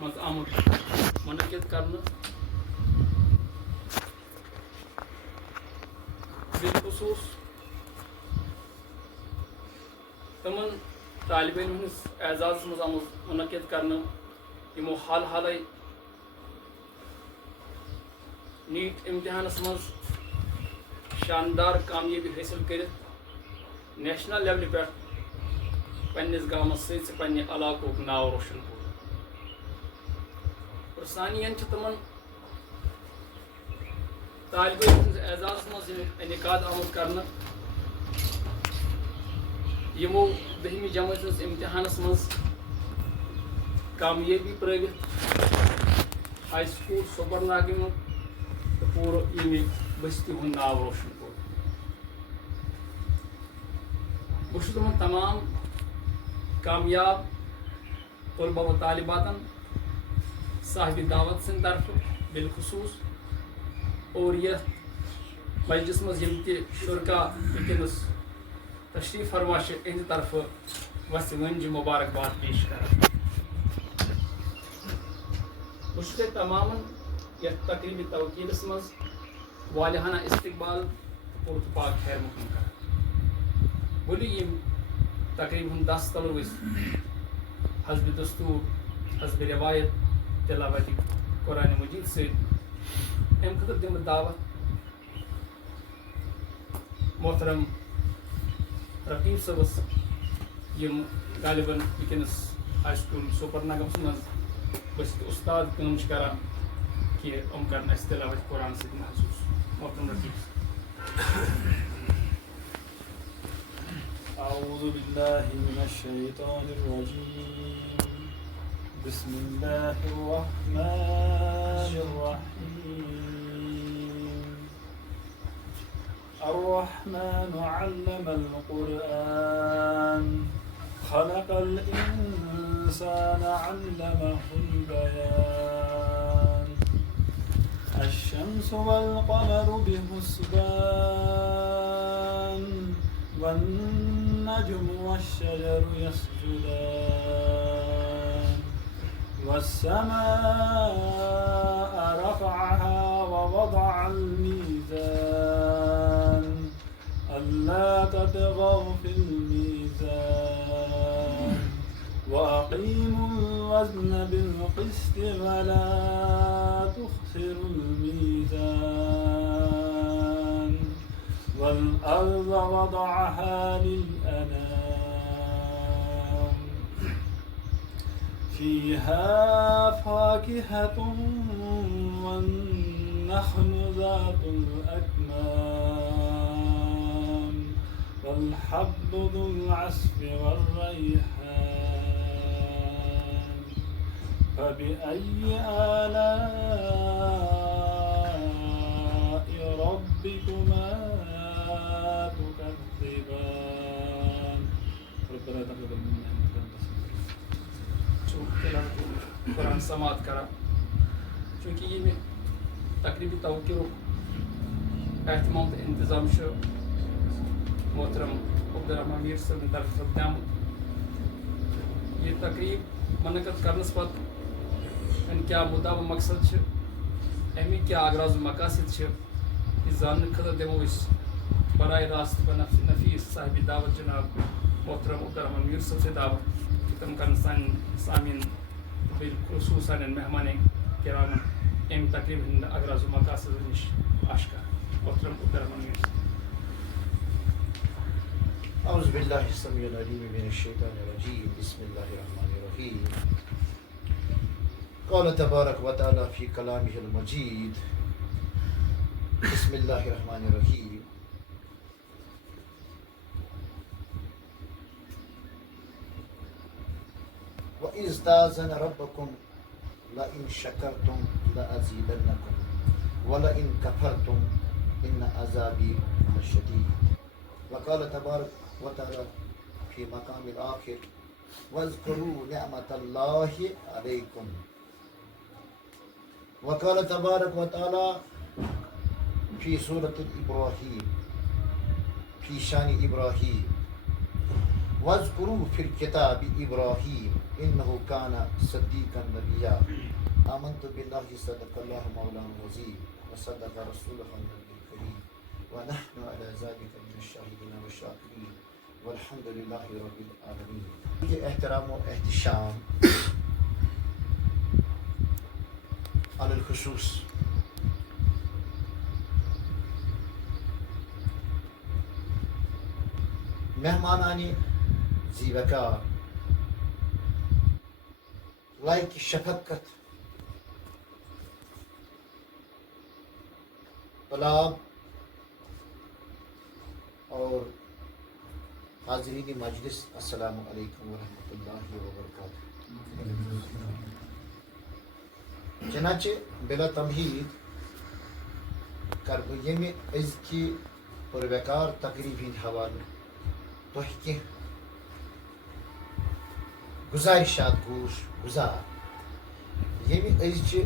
مز آمت منعقد کرنے بالخصوص تمن طالب علم ہندس اعزاز مز آمت منعقد کرنے یمو حال حالے نیٹ امتحانس مز شاندار کامیابی حاصل کرت نیشنل لیولہ پہ پنس گامس ست پنہ علاقہ ناو روشن کور اور ثانین تمن طالب علم ہندس اعزاز مز انعقاد آمت کرنے یمو دہمی جماعت ہندس امتحانس مز کامیابی پرٲوِتھ ہائی سکول سوپرناگہ تو پورٕ ییٚمہِ بستی ہُنٛد ناو روشن کوٚر بہٕ چھُس تِمن تمام کامیاب طلبہ و طالباتن صاحب دعوت سٕنٛدِ طرفہٕ بالخصوص اور یتھ مجلس منٛز یِم تہِ شرکا وٕنکیٚنس تشریف فرما چھِ اِہنٛدِ طرفہٕ وسہِ ؤنجہِ مُبارکباد پیش کران بہٕ چھُس تۄہہِ تمامن یتھ تقریٖبی توقیٖلس منٛز والہانہ استقبال پوٚرتہٕ پاک خیر مقدم کران ؤلِو یِم تقریٖب ہُنٛد دس تلو أسۍ حسبِ دستوٗر حسبِ روایت تلاوتِ قرآنِ مجیٖد سۭتۍ امہِ خٲطرٕ دِمہٕ بہٕ دعوت محترم رقیب صٲبس یِم غالباً وٕنکیٚنس ہائی سکوٗل سوپرناگمس منٛز بٔسِتھ اُستاد کٲم چھِ کران کہ یِم کرن اَسہِ تلاوت قرآن سۭتۍ محسوٗس محترم رقیب أعوذ بالله من الشيطان الرجيم بسم الله الرحمن الرحيم الرحمن علم القرآن خلق الإنسان علمه البيان الشمس والقمر بحسبان والنجم والشجر يسجدان والسماء رفعها ووضع الميزان ألا تطغوا في الميزان وأقيموا الوزن بالقسط ولا تخسروا الميزان والأرض وضعها للأنام فيها فاكهة والنخل ذات الأكمام والحب ذو العصف والريحان فبأي آلاء ربكما تكذبان ربنا تقبل منا إنك أنت السميع قرآن سماعت کران چونکہ یہ تقریبی توقیر اہتمام تو انتظام محترم عبدالرحمان میر صاحب طرف سپدیمت یہ تقریب منعقد کرنس پتہ کیا مدعا و مقصد امی کیا اغراض و مقاصد یہ زاننے خاطر دمو براہ راست نفیس صاحب دعوت جناب محترم عبدالرحمان میر صاحب سے دعوت کہ تم کرن سان سامعین بالخصوص سان مہمان کرام ام تقریب ہند اغراض و مقاصد نش آشکار محترم عبدالرحمان میر صاحب. اعوذ باللہ السمیع العلیم من الشیطان الرجیم بسم اللہ الرحمن الرحیم قال تبارک و تعالی فی کلامہ المجید بسم اللہ الرحمن الرحیم وَإِذْ تَأْذَنَ رَبُّكُمْ لَئِنْ شَكَرْتُمْ لَأَزِيدَنَّكُمْ وَلَئِنْ كَفَرْتُمْ إِنَّ عَذَابِي لَشَدِيدٌ وقال تبارک وتعالى في مقام الآخر واذكروا نعمة الله عليكم وقال تبارك وتعالى في سورة إبراهيم في شان إبراهيم وَاذْكُرُوا فِي الْكِتَابِ إِبْرَاهِيمَ إِنَّهُ كَانَ صَدِّيقًا نَبِيًّا آمَنْتُ بِاللَّهِ صَدَقَ اللَّهُ مَوْلَانَا الْعَظِيمُ وَصَدَقَ رَسُولُهُ النَّبِيُّ الْكَرِيمُ وَنَحْنُ عَلَى ذَلِكَ مِنَ الشَّاهِدِينَ وَالشَّاكِرِينَ وَالْحَمْدُ لِلَّهِ رَبِّ الْعَالَمِينَ. یہ احترام و احتشام علی الخصوص مہمانانی ذی وقار لائق شفقت طلاب اور حاضرین مجلس، السلام علیکم ورحمۃ اللہ وبرکاتہ. چنانچہ بلا تمہید کر بہ یمہ ازکی پروقار تقریب ہند حوالہ تہ کی گزارشات گوش گزار یمہ ازچہ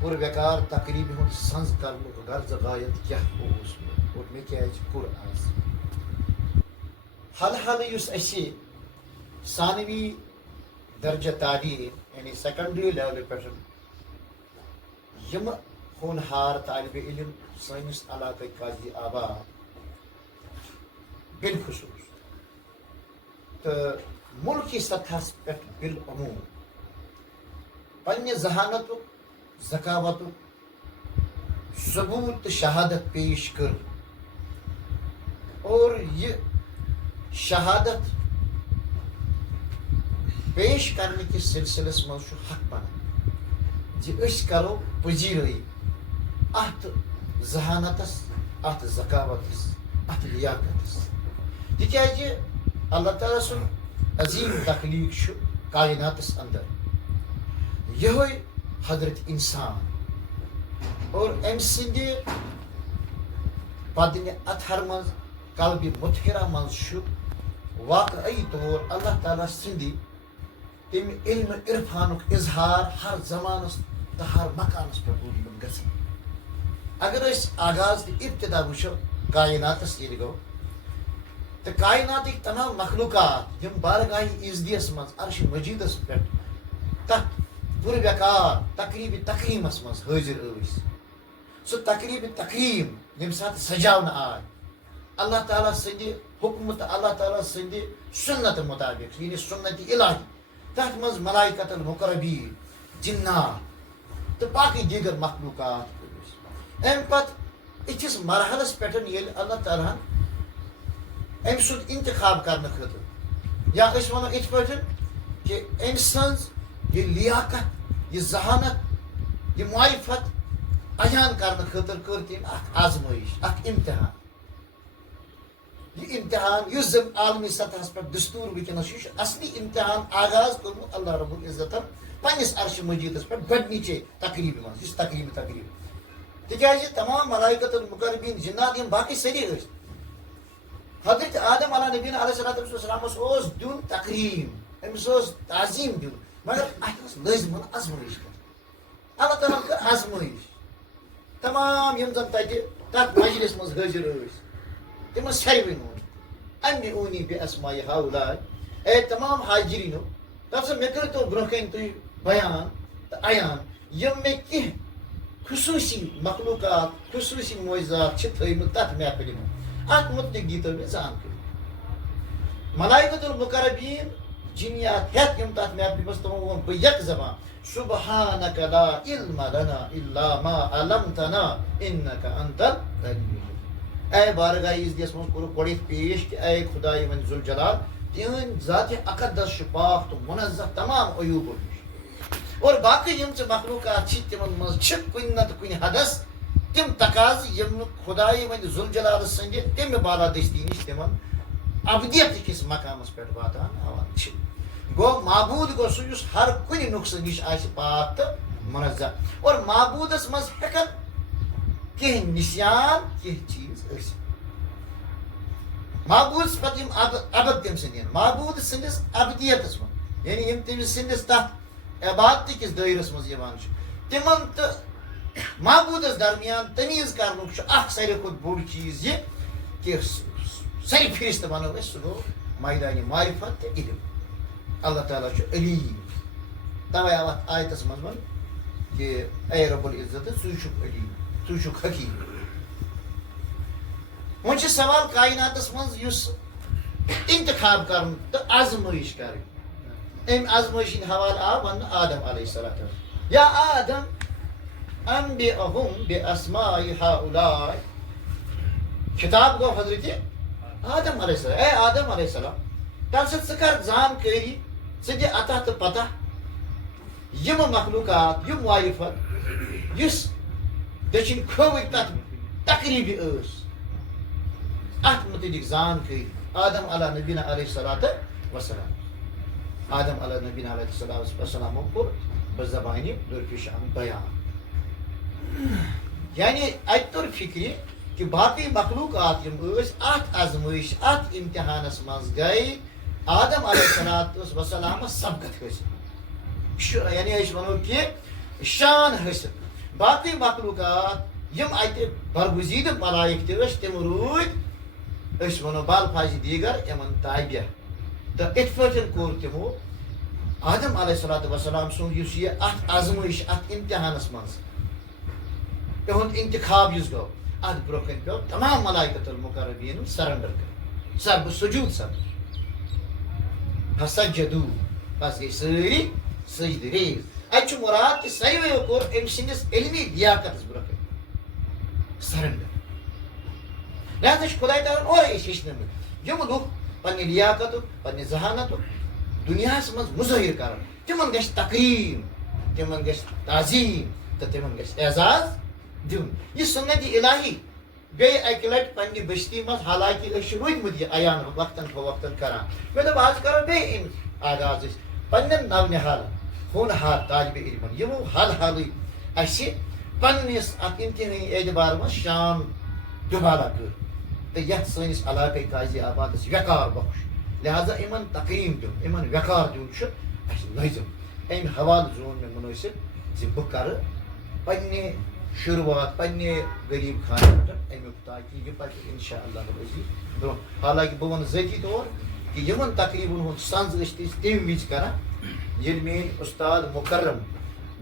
پروقار تقریب ہند سنز کرنک غرض غایت کیا اوس اور مے کیاز کور آس. حال حال یس اسی ثانوی درجہ تعلیم یعنی سیکنڈری لیول پہ یم ہونہار طالب علم سنس علاقہ قاضی آباد بالخصوص تو ملکی سطح پہ بالعموم پنہ ذہانت ذکاوت ثبوت تو شہادت پیش کر اور یہ شہادت پیش کرنے کے سلسلس مز حق بنان جی اس کرو پذیرائی ات ذہانتس ات ذکاوتس ات لیاقتس تکیازِ اللہ تعالیٰ سن عظیم تخلیق کائناتس اندر یہ حضرت انسان اور ام سند بدن اطہر مز قلب مطہرہ مز واقعی طور اللہ تعالیٰ سندی تم علم عرفانک اظہار ہر زمانس تو ہر مکانس پہ گژھان. اگر اس آغاز کی ابتدا وچھو کائناتس یہ گو تو کائنات تمام مخلوقات یم بارگاہ عزدیس مز عرش مجیدس پہ تک پور وقار تقریب تقریمس مز حاضر ٲسۍ. سُہ تقریب تقریم یم سات سجاونہٕ آے اللہ تعالیٰ سند حکم تو اللہ تعالیٰ سند سنت مطابق یعنی سنت الہی تک مز ملائکت المقربین جنات تو باقی دیگر مخلوقات. ام پتہ اتھس مرحلس پہ یل اللہ تعالیٰ ام سند انتخاب کرنے خاطر یا اس ونو ات پہ کہ ام سنز یہ لیاقت یہ ذہانت یہ معرفت عیان کرنے خاطر کر تم اخ آزمائش اخ امتحان. یہ امتحان اس زن عالمی سطح پہ دستور ونکس یہ اصلی امتحان آغاز کورمت اللہ رب العزت پنس عرش مجیدس پہ گۄڈنِچے تقریب مز یہ تقریب تکیازِ تمام ملائکت المقربین جنات یم باقی سری ٲسۍ حضرت آدم علیہ نبیٰ علیہ الصلوۃ والسلام اوس دیُن تقریٖم أمِس اوس تعظیٖم دیُن مگر اتھ اوس لٲزمن آزمٲیش کرٕنۍ. اللہ تعالیٰ کٔر آزمٲیش تمام یم زن تتہِ تتھ مجلس منٛز حٲضر ٲسۍ تمن ساروٕے ووٚن امی اونی بے اسماء ہاؤلاء اے تمام حاضرینو تب مے کرتو برونٛہہ کَنۍ تُہۍ بیان تہٕ عیان یم مے کینٛہہ خصوصی مخلوقات خصوصی معجزات چھ تھٲیمٕتۍ تتھ محفلہِ منٛز اتھ متعلق دیتو مےٚ زانکٲری. ملائکۃ المقربین جنیات ہیتھ یم تتھ محفلہِ منٛز تمو ووٚن بہٕ یک زبان سبحانک لا علم لنا الا ما علمتنا انک انت العلیم. اے بارگاہ عزدیس مز کور گۄڈٕنیتھ پیش کہ اے خدائے وۄنۍ ذوالجلال تہنٛدۍ ذاتِ اقدس چھُ پاک تہٕ منزہ تمام عیوبو نش اور باقی یم ژےٚ مخلوقات چھ تمن منٛز چھ کُنہِ نتہٕ کُنہِ حدس تم تقاضہٕ یم نہٕ خدائے وۄنۍ ذوالجلال سٕنٛدِ تمہِ بالادستی نش تمن ابدیت کِس مقامس پٮ۪ٹھ واتان ہاوان چھ. گوٚو معبوٗد گوٚو سُہ یُس ہر کُنہِ نۄقصہٕ نش آسہِ پاک تہٕ منزہ اور معبوٗدس منٛز ہٮ۪کن کینٛہہ نسیان کینٛہہ چیٖز ٲسِتھ. معبوٗد پتہٕ یم ابد تٔمۍ سٕنٛدٮ۪ن معبوٗد سٕنٛدِس ابدیتس منٛز یعنی یم تٔمِس سٕنٛدِس تتھ عبادتہٕ کِس دٲیرس منٛز یِوان چھِ تمن تہٕ معبوٗدس درمیان تمیٖز کرنُک چھُ اکھ ساروی کھۄتہٕ بوٚڑ چیٖز یہِ کہ ساری فہرست ونو أسۍ سُہ گوٚو میدان معرفت تہٕ علم اللہ تعالیٰ چھُ علیم تَوَے آو اَتھ آیتَس منٛز وَن کہِ اے رۄب العزت ژٕے چھُکھ علیم ژٕے چھُکھ حکیٖم وۄنۍ چھُ سوال کایناتَس منٛز یُس اِنتخاب کَرُن تہٕ آزمٲیش کَرٕنۍ أمۍ آزمٲیش ہِنٛدۍ حوالہٕ آو وَننہٕ آدم علیہ السلام یا آدم انبئہم بِاسماء ہؤلاء خطاب گوٚو حضرتِ آدم علیہ السلام اے آدم علیہ السلام تَمہِ سۭتۍ ژٕ کر زانکٲری ژٕ دِ عطا تہٕ پتہ یِم مخلوٗقات یِم معرفت یُس دٔچھِنۍ کھووٕرۍ تَتھ تقریٖبہِ ٲس اَتھ مُتعلق زانکٲری آدم علیٰ نبیٖنہ علیہ الصلوٰۃ وسلام آدم علیٰ نبیٖنہ علیہ الصلوٰۃ وسلامو کوٚر بزبانہِ درپیشان بیان یعنی اَتہِ توٚر فِکرِ کہ باقی مخلوقات یم ٲسۍ اَتھ آزمٲیش اَتھ امتحانس منٛز گٔے آدم علیہ الصلوٰۃ وسلامس سبقت حٲصِل یعنی أسۍ وَنو کہِ شان حٲصِل باقی مخلوقات یِم اَتہِ برگُزیٖدٕ ملایِک تہِ ٲسۍ تِم روٗدۍ أسۍ وَنو بالفاظِ دیٖگر یِمن تابع تہٕ یِتھ پٲٹھۍ کوٚر تِمو آدم علیہ الصلوٰۃ وسلام سُنٛد یُس یہِ اَتھ آزمٲیش اَتھ امتحانس منٛز تِہُنٛد انتخاب یُس گوٚو اَتھ برونٛہہ کَنۍ پیوٚو تمام ملایکت المقربیٖن سرنڈر کَرٕنۍ سب سجوٗد سپدٕ فسجدوٗ بس گٔے سٲری سجدٕ ریز اَتہِ چھُ مُراد کہِ ساروٕیو کوٚر أمۍ سٕنٛدِس علمی لیاقتس برونٛہہ کَنۍ سرنڈر لہذا چھُ خۄداے تعالیٰ ہن اورے أسۍ ہیٚچھنٲومٕتۍ یِم لُکھ پننہِ لیاقتُک پننہِ ذہانتُک دُنیاہس منٛز مُظٲہر کران تِمن گژھِ تقریٖم تِمن گژھِ تعظیٖم تہٕ تِمن گژھِ اعزاز دیُن یہِ سُنت الہی بیٚیہِ اَکہِ لٹہِ پننہِ بٔستی منٛز حالانکہِ أسۍ چھِ روٗدمٕتۍ یہِ عیان وقتن فوقتن کران مےٚ دوٚپ آز کرو بیٚیہِ اَمہِ آغاز أسۍ پننٮ۪ن نونِحالن ہونہار طالبہِ علمن یِمو حال حالٕے اَسہِ پننِس اَتھ امتحٲنی اعتبار منٛز شان دُبالا کٔر تہٕ یتھ سٲنِس علاقے قاضی آبادس وقار بخش لہذا یِمن تقریٖم دیُن یِمن وقار دیُن چھُ اَسہِ لٲزِم اَمہِ حوالہٕ زون مےٚ مُنٲسِب زِ بہٕ کرٕ پننہِ شروعات پننہِ غریٖب خانہِ پٮ۪ٹھ امیُک تاکہِ یہِ پکہِ انشاء اللہ عزیٖز برونٛہہ حالانکہِ بہٕ وَنہٕ ذٲتی طور کہِ یِمن تقریٖبن ہُنٛد سنٛز ٲسۍ أسۍ تَمہِ وِزِ کران ییٚلہِ میٲنۍ اُستاد مُکرم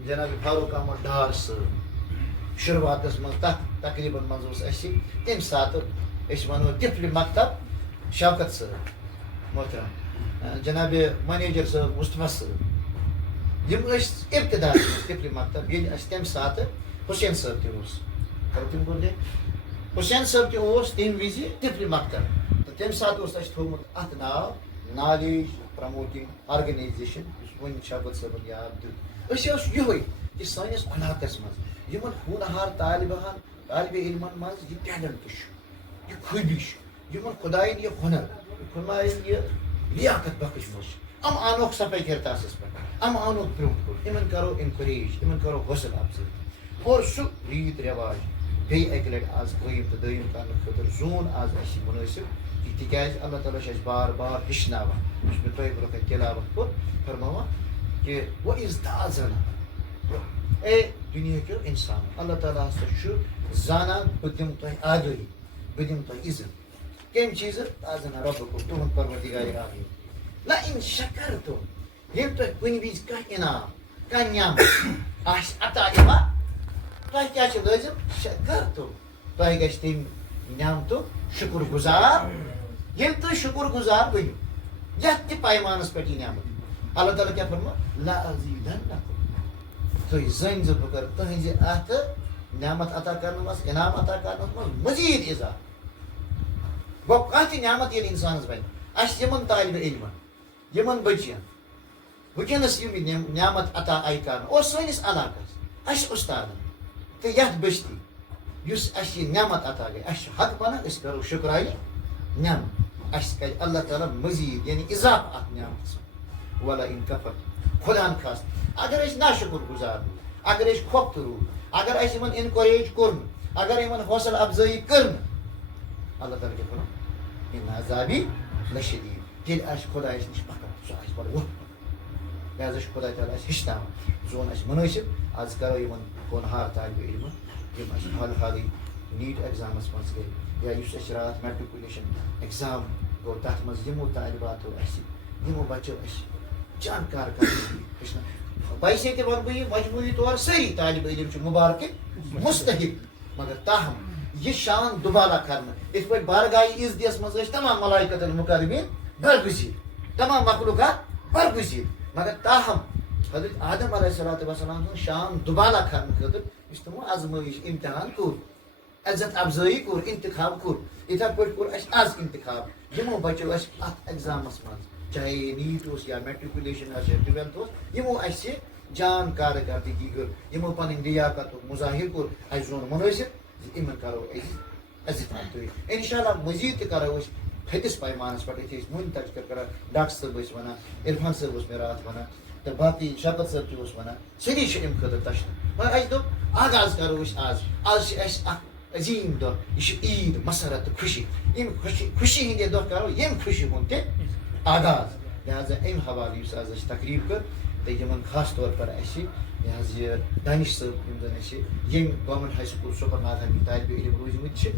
جناب فاروق احمد ڈار صٲب شروعاتس منٛز تتھ تقریٖبن منٛز اوس اَسہِ تمہِ ساتہٕ أسۍ وَنو طفلہِ مکتب شوکت صٲب محترم جناب منیجر صٲب مُصطفیٰ صٲب یِم ٲسۍ ابتداس منٛز طفلہِ مکتب ییٚلہِ اَسہِ تمہِ ساتہٕ حُسین صٲب تہِ اوس تِم بولے حُسین صٲب تہِ اوس تمہِ وِزِ طفلہِ مکتب تہٕ تمہِ ساتہٕ اوس اَسہِ تھوٚومُت اَتھ ناو نالیج پرموٹنگ آرگنایزیشن یُس وۄنۍ شوکت صٲبن یاد دیُت أسۍ اوس یِہوے کہِ سٲنِس علاقس منٛز یِمن ہونہار طالبہِ علمن منٛز یہِ ٹیلنٹ چھُ یہِ خوٗبی چھُ یِمن خۄداین یہِ ہُنر خۄداین یہِ لیاقت بخشمٕژ چھِ یِم اَنوکھ صفاے کِرتاسس پٮ۪ٹھ یِم اَنوکھ برونٛٹھ کُن یِمن کرو انکریج یِمن کرو حوصلہٕ افضٲیی اور سُہ ریٖت رٮ۪واج بیٚیہِ اَکہِ لٹہِ آز قٲیِم تہٕ دٲیِم کرنہٕ خٲطرٕ زون آز اَسہِ مُنٲسِب کہِ تِکیازِ اللہ تعالیٰ چھُ اَسہِ بار بار ہیٚچھناوان یُس مےٚ تۄہہِ برونٛہہ کَنہِ تِلاوت کوٚر فرماوان کہِ وَاِذ زَنان اے دُنیہٕکیو اِنسان اللہ تعالیٰ ہسا چھُ زانان بہٕ دِمہٕ تۄہہِ آگٲہی بہٕ دِمہٕ تۄہہِ عزت کَمہِ چیٖزٕ تازَن رۄبُکُن تُہُنٛد پروردِگارِ عالم نہ اِن شکرتُم ییٚلہِ تۄہہِ کُنہِ وِزِ کانٛہہ انعام کانٛہہ نعمت آسہِ عطا یِوان تۄہہِ کیٛاہ چھُ لٲزِم شکرتُم تۄہہِ گژھِ تَمہِ نعمتُک شُکُر گُزار ییٚلہِ تُہۍ شُکُر گُزار بٔنِو یتھ تہِ پیمانس پٮ۪ٹھ یہِ نعمت اللہ تعالیٰ کیٛاہ فرمو لأزیٖدنکُم تُہۍ زٲنۍزیو بہٕ کرٕ تُہنٛزِ اتھ نعمت عطا کرنہٕ منٛز انعام عطا کرنس منٛز مٔزیٖد اِضافہٕ گوٚو کانٛہہ تہِ نعمت ییٚلہِ انسانس بنہِ اَسہِ یِمن طالبہِ علمن یِمن بٔچین وٕنکیٚنس یِم نعمت عطا آیہِ کرنہٕ اور سٲنِس علاقس اَسہِ اُستادن تہٕ یتھ بٔستی یُس اَسہِ یہِ نعمت عطا گٔے اَسہِ چھُ حق بنان أسۍ کرو شُکرانہِ نعمت اَسہِ کرِ اللہ تعالیٰ مٔزیٖد یعنی اِضافہٕ اتھ نعمتس منٛز وَلہ اِن کفر خۄداہن خاص اگر أسۍ ناشُکُر گُزار روٗدۍ اگر أسۍ کھۄفتہٕ روٗدۍ اگر اَسہِ یِمن اِنکوریج کوٚر نہٕ اگر یِمن حوصلہٕ افضٲیی کٔر نہٕ اللہ تعالیٰ کیٛاہ وَنان اِن عذابی لشدیٖد تیٚلہِ آسہِ خۄدایس نِش پکان سُہ آسہِ بڑٕ ووٚتھ پکان لہذا چھُ خۄداے تعالیٰ اَسہِ ہیٚچھناوان زون اَسہِ مُنٲسِب آز کرو یِمن ہونہار طالبہِ علمن یِم اَسہِ حال حالٕے نیٖٹ ایٚگزامس منٛز گٔے یا یُس اَسہِ راتھ میٹرِکولیشن ایٚگزام گوٚو تَتھ منٛز یِمو طالباتو اَسہِ یِمو بَچو اَسہِ جانکار کَرنہٕ ہیٚچھنٲو ویسے تہِ وَنہٕ بہٕ یہِ مجموعی طور سٲری طالبہٕ علم چھِ مُبارکہِ مُستحق مگر تاہم یہِ شان دُبارہ کرنہٕ یِتھ پٲٹھۍ بارگاہہِ عزدِیَس منٛز ٲسۍ تمام ملائکتن مُقربیٖن برگزیٖر تمام مخلوقات برگزیٖر مگر تاہم حضرت آدم علیہ الصلوۃ والسلام سُنٛد شان دُبارہ کرنہٕ خٲطرٕ یُس تِمو آزمٲیش امتحان کوٚر عزت افضٲیی کوٚر انتخاب کوٚر یِتھے پٲٹھۍ کوٚر اَسہِ آز انتخاب یِمو بچو اَسہِ اَتھ ایٚگزامَس منٛز چاہے نیٖٹ اوس یا میٹرِکولیشن آسہِ یا ٹُویلتھ اوس یِمو اَسہِ جان کارکردگی کٔر یِمو پنٕنۍ لیاقتُک مُظٲہر کوٚر اَسہِ زون مُنٲسِب زِ یِمن کرو أسۍ عزت افضٲیی انشاء اللہ مزیٖد تہِ کرو أسۍ تھٔدِس پیمانس پٮ۪ٹھ یِتھُے أسۍ وُنہِ تذکر کران ڈاکٹر صٲب ٲسۍ وَنان عرفان صٲب اوس مےٚ راتھ وَنان تہٕ باقٕے شفقت صٲب تہِ اوس وَنان سٲری چھِ اَمہِ خٲطرٕ تشنہٕ مگر اَسہِ دوٚپ آغاز کرو أسۍ آز چھِ اَسہِ اکھ عظیٖم دۄہ یہِ چھِ عیٖد مسرت تہٕ خوشی ییٚمہِ خوشی ہِنٛدے دۄہ کرو ییٚمہِ خوشی ہُنٛد تہِ آغاز لہٰذا اَمہِ حوالہٕ یُس آز اَسہِ تقریٖب کٔر تہٕ یِمن خاص طور پر اَسہِ یہِ حظ یہِ دانش صٲب یِم زن اَسہِ ییٚمہِ گورمنٹ ہاے سکوٗل سُپرناگ ہٕکۍ طالبہِ علم روٗدمٕتۍ چھِ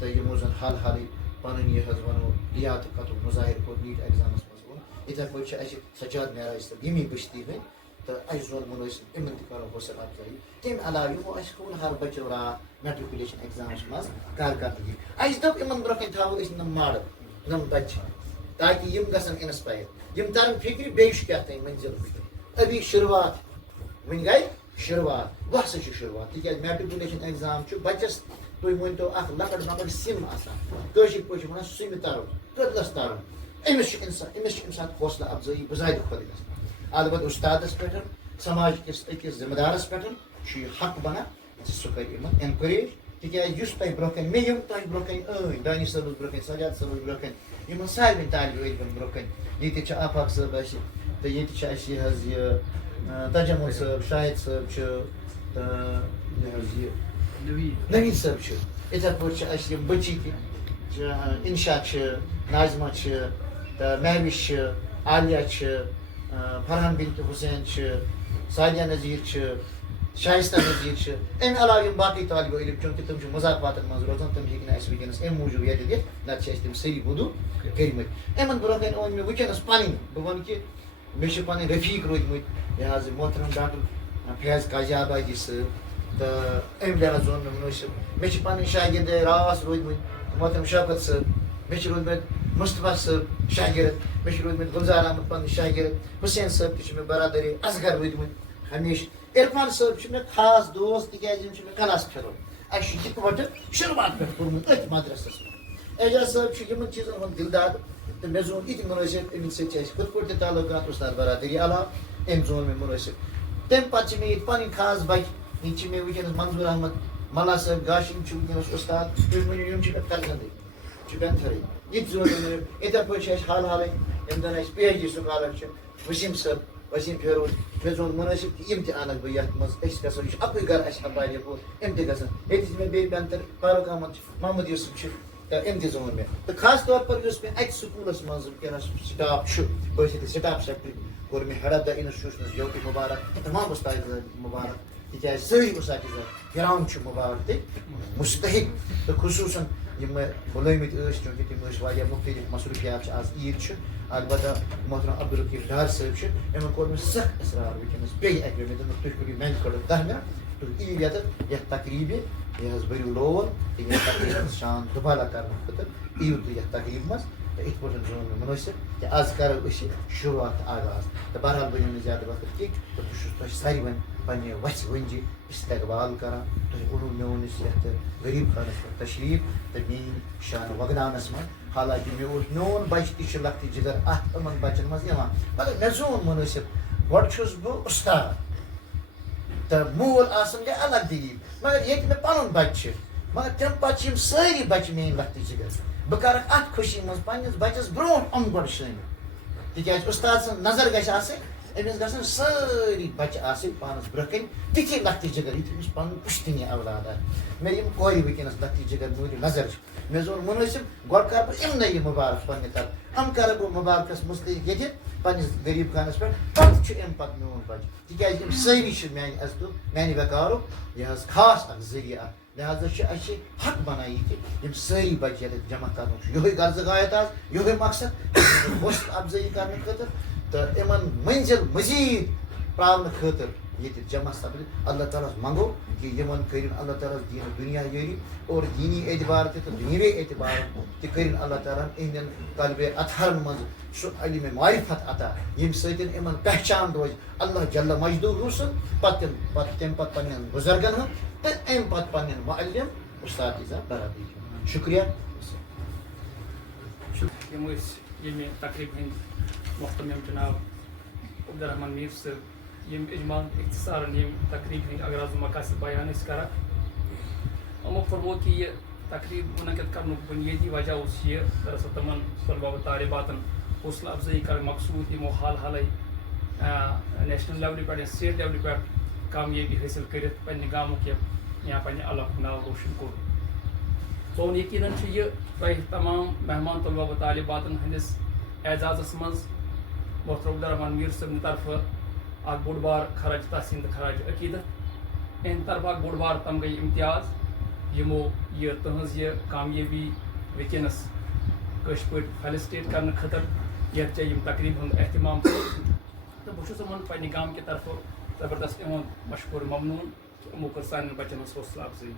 تہٕ یِمو زن حال حالٕے پنٕنۍ یہِ حظ وَنو لیاقتُک مُظٲہر کوٚر نیٖٹ ایٚگزامَس منٛز ووٚن یِتھے پٲٹھۍ چھِ اَسہِ سجاد معراج صٲب ییٚمی بٔستی ہٕنٛدۍ تہٕ اَسہِ زون مُنٲسِب یِمن تہِ کرو حوصلہٕ افضٲیی تَمہِ علاوٕ یِمو اَسہِ ہر بچو راتھ میٹرِکولیشن ایٚگزامَس منٛز کارکردگی اَسہِ دوٚپ یِمن برونٛہہ کَنہِ تھاوو أسۍ یِم ماڈل یِم بچہِ تاکہِ یِم گژھن اِنسپایر یِم ترن فِکرِ بیٚیہِ چھُ کیٛاہ تانۍ منزِل ابھی شُروعات وۄنۍ گٔے شُروعات وۄنۍ ہسا چھِ شُروعات تِکیٛازِ میٹرِکولیشن ایٚگزام چھُ بچس تُہۍ ؤنۍتو اکھ لۄکٕٹ مۄکٕٹ سِم آسان کٲشِر پٲٹھۍ چھِ وَنان سِمہِ ترُن کٔدلس ترُن أمِس چھُ اَمہِ ساتہٕ حوصلہٕ افضٲیی بظاہرٕ کھۄتہٕ گژھان البتہ اُستادس پٮ۪ٹھ سماج کِس أکِس ذمہٕ دارس پٮ۪ٹھ چھُ یہِ حق بنان زِ سُہ کرِ یِمن ایٚنکوریج تِکیٛازِ یُس تۄہہِ برونٛہہ کَنہِ مےٚ یِم تۄہہِ برونٛہہ کَنہِ ٲنۍ دانش صٲبس برونٛہہ کَنہِ سجاد صٲبس برونٛہہ کَنہِ یِمن سارنٕے طالبہِ علمن برونٛہہ کَنہِ ییٚتہِ چھِ آفاق صٲب اَسہِ تہٕ ییٚتہِ چھِ اَسہِ یہِ حظ یہِ تجمل صٲب شاہد صٲب چھُ تہٕ یہِ حظ یہِ نویٖد صٲب چھُ یِتھے پٲٹھۍ چھِ اَسہِ یِم بٔچی تہِ اِنشا چھِ ناظمہ چھِ تہٕ مہوِش چھِ عالیہ چھِ فرحان بِنتِ حُسین چھِ سادیا نذیٖر چھِ شائستہ نذیٖر چھِ اَمہِ علاوٕ یِم باقٕے طالبہٕ علم چوٗنٛکہِ تِم چھِ مُضافاتن منٛز روزان تِم ہیٚکہِ نہٕ اَسہِ وٕنکیٚنس اَمہِ موٗجوٗب ییٚتہِ دِتھ نتہٕ چھِ اَسہِ تِم سٲری وُدوٗ کٔرمٕتۍ یِمن برونٛہہ کَنہِ اوٚن مےٚ وٕنکیٚنس پنٕنۍ بہٕ وَنہٕ کہِ مےٚ چھِ پنٕنۍ رفیٖق روٗدمٕتۍ یہِ حظ محترم ڈاکٹر فیض قاضی آبادی صٲب تہٕ اَمہِ لحاظ ووٚن مےٚ مُنٲسِب مےٚ چھِ پنٕنۍ شاگرد راس روٗدمٕتۍ محترم شوکت صٲب مےٚ چھِ روٗدمٕتۍ مُصطفیٰ صٲب شاگرد مےٚ چھِ روٗدمٕتۍ گُلزار احمد پنٕنۍ شاگرد حُسین صٲب تہِ چھِ مےٚ برادری اصغر روٗدمٕتۍ ہمیشہٕ عرفان صٲب چھِ مےٚ خاص دوست تِکیٛازِ یِم چھِ مےٚ کلاس پھِرُن اَسہِ چھُ یِکوَٹہٕ شُروعات پٮ۪ٹھ کوٚرمُت أتھۍ مدرسس منٛز اعجاز صٲب چھُ یِمن چیٖزن ہُنٛد دِلدار تہٕ مےٚ زون یہِ تہِ مُنٲسِب أمِس سۭتۍ چھِ اَسہِ ہُتھ پٲٹھۍ تہِ تعلُقات اُستاد برادری علاوٕ أمۍ زون مےٚ مُنٲسِب تَمہِ پتہٕ چھِ مےٚ ییٚتہِ پنٕنۍ خاص بچہِ ییٚتہِ چھِ مےٚ وٕنکیٚنس منظوٗر احمد ملا صٲب گاشِم چھُ وٕنکیٚنس اُستاد تُہۍ ؤنِو یِم چھِ مےٚ فرزندٕے چھِ بینتھرٕے یہِ تہِ زون مےٚ یِتھے پٲٹھۍ چھِ اَسہِ حال حالٕے یِم زن اَسہِ پی ایچ ڈی سکالر چھِ وسیٖم صٲب وسیٖم فیروز مےٚ زون مُنٲسِب کہِ یِم تہِ اَنکھ بہٕ یتھ منٛز أسۍ گژھو یہِ چھُ اَکُے گرٕ اَسہِ اپارِ یپور یِم تہِ گژھن ییٚتہِ چھِ مےٚ بیٚیہِ بینتر فاروق احمد چھُ محمد یوٗسف چھُ تہٕ أمۍ تہِ زون مےٚ تہٕ خاص طور پر یُس مےٚ اَتہِ سکوٗلس منٛز وٕنکیٚنس سٹاف چھُ بہٕ ٲسۍ ییٚتہِ سٹاف سیکرٹری کوٚر مےٚ ہیڈ آف د انسٹِٹیوشنس جوتی مُبارک تمام اُستاد مُبارک تِکیٛازِ سٲری اُستاد گرام چھُ مُبارک تہِ مُستحق تہٕ خصوٗصن یِم مےٚ بُلٲمٕتۍ ٲسۍ چوٗنٛکہِ تِم ٲسۍ واریاہ مُختٔلِف مصروٗفیات چھِ آز عیٖد چھُ البتہ محترم عبدالرقیٖب ڈار صٲب چھِ یِمن کوٚر مےٚ سخ اصرار وٕنکیٚنس بیٚیہِ اَکہِ لٹہِ مےٚ دوٚپمَکھ تُہۍ کٔرِو میانہِ خٲطرٕ 10 مِنٹ تُہۍ یِیِو یتھ تقریٖبہِ یہِ حظ بٔرِو لول تہٕ یہِ تقریٖب ہٕنٛز شان دُبارہ کرنہٕ خٲطرٕ یِیِو تُہۍ یتھ تقریٖب منٛز تہٕ یِتھ پٲٹھۍ زون مےٚ مُنٲسِب کہِ آز کرو أسۍ شُروعات تہٕ آغاز تہٕ بہرحال بٔنِو نہٕ زیادٕ وقت کینٛہہ تہٕ بہٕ چھُس تۄہہِ ساروٕے پننہِ وَژھِ ؤنجہِ استقبال کران تُہۍ اوٚنوٕ میونِس یتھ غریٖب خانس پٮ۪ٹھ تشریٖف تہٕ میٲنۍ شانہٕ وۄگدانس منٛز حالانکہِ میون بچہِ تہِ چھُ لۄکٹہِ جِگر اتھ یِمن بچن منٛز یِوان مگر مےٚ زون مُنٲسِب گۄڈٕ چھُس بہٕ اُستاد تہٕ مول آسُن گٔے الگ دٔلیٖل مگر ییٚتہِ مےٚ پنُن بچہِ چھُ مگر تمہِ پتہٕ چھِ یِم سٲری بچہِ میٲنۍ لۄکٹہِ جِگر بہٕ کرکھ اتھ خوشی منٛز پننِس بچس برونٛٹھ یِم گۄڈٕ شٲمِل تِکیٛازِ اُستاد سٕنٛز نظر گژھِ آسٕنۍ أمِس گژھن سٲری بچہِ آسٕنۍ پانس برونٛہہ کَنۍ تِتھی لۄکٹہِ جِگر یُتھ أمِس پنُن پُشتٕنی اولاد آسہِ مےٚ یِم کورِ وٕنکیٚنس لۄکٹہِ جِگر موٗجوٗب نظر چھِ مےٚ زون مُنٲسِب گۄڈٕ کرٕ بہٕ یِمنٕے یہِ مُبارک پننہِ طرفہٕ یِم کرٕ بہٕ مُبارکس مُستحق ییٚتہِ پننِس غریٖب خانس پٮ۪ٹھ پتہٕ چھُ اَمہِ پتہٕ میون بچہِ تِکیٛازِ یِم سٲری چھِ میانہِ عزتُک میانہِ وقارُک یہِ حظ خاص اکھ ذٔریعہٕ اکھ لہذا اچھے حق بنائی کہ یم ساری بچے یت جمع کرنا یہ غرض غایت آج یہ مقصد حوصلہ افزائی کرنے خاطر تو ان منزل مزید پراؤن خاطر یہ جمع سپد اللہ تعالیٰ منگو کہ یمن کرن اللہ تعالیٰ دین دنیا یری اور دینی اعتبار تو دنیوی اعتبار تہ کرن اللہ تعالیٰ اہندین طالب اطہرن من سہ علم معرفت عطا یم سۭتۍ یمن پہچان روز اللہ جل مجدور رسل تم پتہ پنن بزرگن ہند تو ام پتہ پنن معلم استاد برادری شکریہ. یم یمہ تقریب ہند محتمم جناب عبدالرحمان میر صاحب یم اجمال اختصارن یم تقریب ہند اغراض و مقاصد بیان کران یمو فرموت کہ یہ تقریب منعقد کرنے بنیادی وجہ اس یہ دراصل تمن طلبہ و طالباتن حوصلہ افزائی کر مقصود یمو حال حالے نیشنل لیولہ پہ سٹیٹ لیولہ پہ کامیابی حاصل کرت پنہ گامک یا پنہ علاقہ ناو روشن کور. سون یقیناً یہ تہ تمام مہمان طلبہ و طالباتن ہندس اعزازس مز محترم عبدالرحمان میر صاحب طرف اخ بوڑ بار خراج تحسین خراج عقیدت ان طرف اخ بوڑ بار تم گئی امتیاز یمو یہ تہذ یہ کامیابی ونکس کش پہ فیلسٹیٹ کرنے خاطر یت یم تقریب ہند اہتمام تو بہت پنہ گام کہ طرف زبردست مشکور ممنون کہ یمو کر سان بچن حوصلہ افزائی.